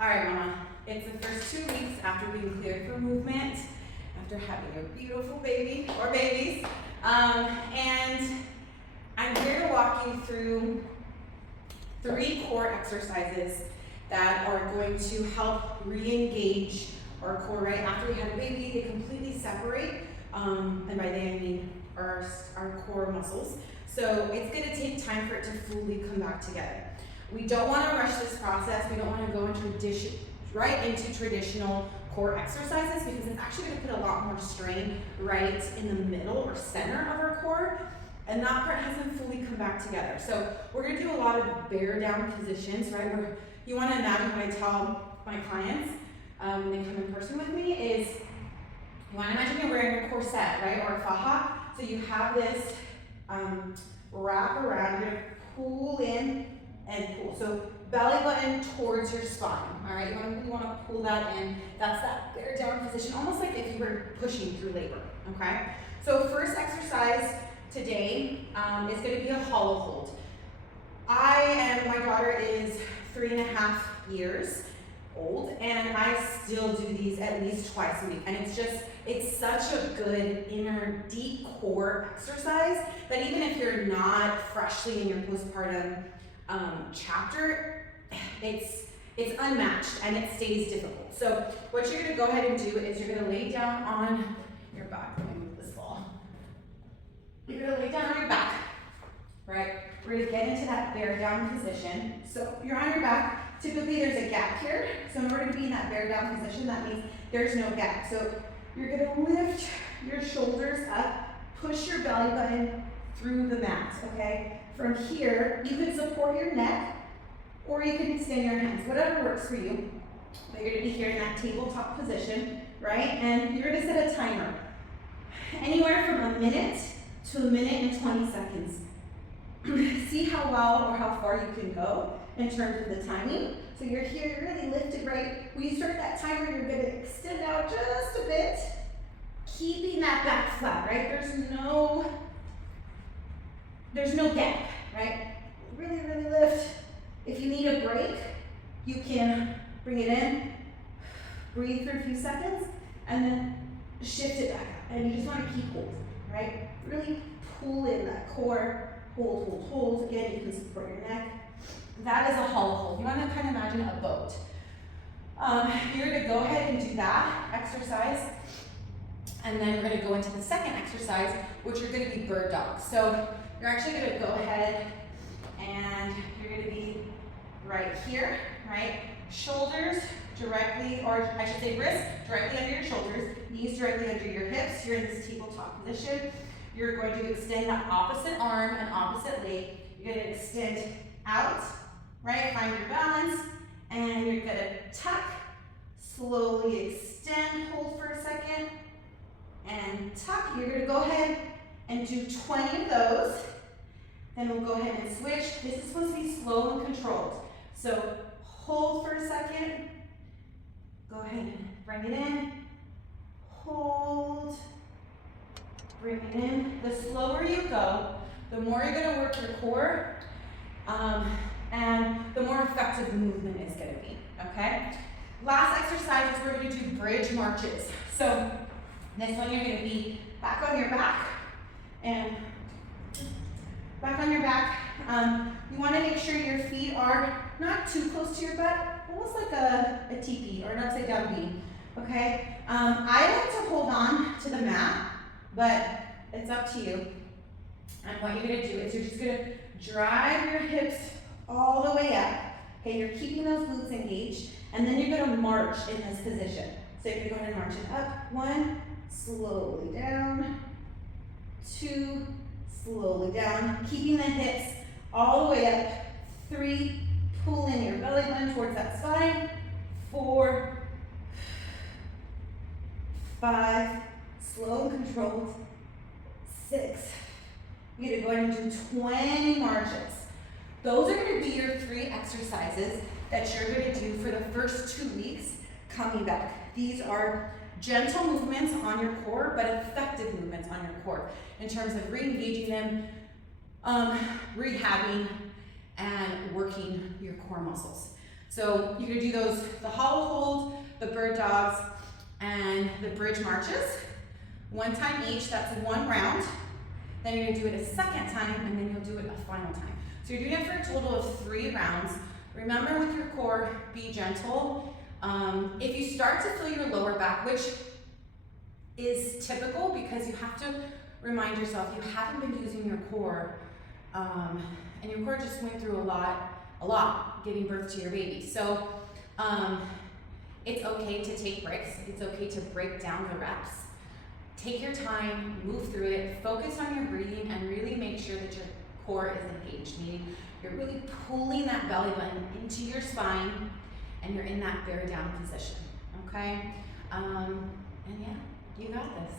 All right, Mama. It's the first 2 weeks after being cleared for movement, after having a beautiful baby or babies. And I'm here to walk you through 3 core exercises that are going to help re-engage our core. Right after we have a baby, they completely separate. And by they, I mean our core muscles. So it's going to take time for it to fully come back together. We don't want to rush this process. We don't want to go right into traditional core exercises because it's actually going to put a lot more strain right in the middle or center of our core, and that part hasn't fully come back together. So we're going to do a lot of bear down positions, right? Where you want to imagine what I tell my clients when they come in person with me is you want to imagine you're wearing a corset, right, or a faja. So you have this wrap around. You're going to pull in and pull. So belly button towards your spine. All right, you want to pull that in. That's that bear down position, almost like if you were pushing through labor. Okay. So first exercise today is going to be a hollow hold. My daughter is 3.5 years old, and I still do these at least twice a week. And it's such a good inner deep core exercise that even if you're not freshly in your postpartum chapter, it's unmatched and it stays difficult. So what you're going to go ahead and do is you're going to lay down on your back. Let me move this ball. You're going to lay down on your back, right? We're going to get into that bear down position. So you're on your back. Typically there's a gap here. So in order to be in that bear down position, that means there's no gap. So you're going to lift your shoulders up, push your belly button through the mat, okay? From here, you can support your neck, or you can extend your hands, whatever works for you. But you're gonna be here in that tabletop position, right? And you're gonna set a timer. Anywhere from 1 minute to 1 minute and 20 seconds. See how well or how far you can go in terms of the timing. So you're here, you're really lifted, right? When you start that timer, you're gonna extend out just a bit, keeping that back flat, right? There's no gap, right? Really, really lift. If you need a break, you can bring it in, breathe for a few seconds, and then shift it back up. And you just want to keep holding, right? Really pull in that core, hold, hold, hold. Again, you can support your neck. That is a hollow hold. You want to kind of imagine a boat. You're going to go ahead and do that exercise. And then we're going to go into the second exercise, which are going to be bird dogs. So you're actually going to go ahead and you're going to be right here, right? Shoulders directly, or I should say wrists directly under your shoulders, knees directly under your hips. You're in this tabletop position. You're going to extend that opposite arm and opposite leg. You're going to extend out, right? Find your balance, and you're going to tuck, slowly extend, hold for a second, and tuck. You're going to go ahead and do 20 of those. Then we'll go ahead and switch. This is supposed to be slow and controlled. So hold for a second. Go ahead and bring it in. Hold. Bring it in. The slower you go, the more you're going to work your core, and the more effective the movement is going to be. Okay? Last exercise is we're going to do bridge marches. So this one you're going to be back on your back and back on your back. You want to make sure your feet are not too close to your butt, almost like a teepee or an upside down bean. Okay? I like to hold on to the mat, but it's up to you. And what you're going to do is you're just going to drive your hips all the way up. Okay? You're keeping those glutes engaged, and then you're going to march in this position. So you're going to go ahead and march it up. 1, slowly down. 2, slowly down, keeping the hips all the way up. 3, pull in your belly button towards that spine. 4, 5, slow and controlled. 6, you're gonna go ahead and do 20 marches. Those are gonna be your 3 exercises that you're gonna do for the first 2 weeks coming back. These are gentle movements on your core, but effective movements on your core in terms of re-engaging them, rehabbing, and working your core muscles. So you're gonna do those, the hollow hold, the bird dogs, and the bridge marches. One time each, that's 1 round. Then you're gonna do it a second time, and then you'll do it a final time. So you're doing it for a total of 3 rounds. Remember with your core, be gentle. If you start to feel your lower back, which is typical because you have to remind yourself you haven't been using your core, and your core just went through a lot giving birth to your baby. So it's okay to take breaks. It's okay to break down the reps. Take your time, move through it, focus on your breathing, and really make sure that your core is engaged, meaning you're really pulling that belly button into your spine and you're in that bear down position, okay? And yeah, you got this.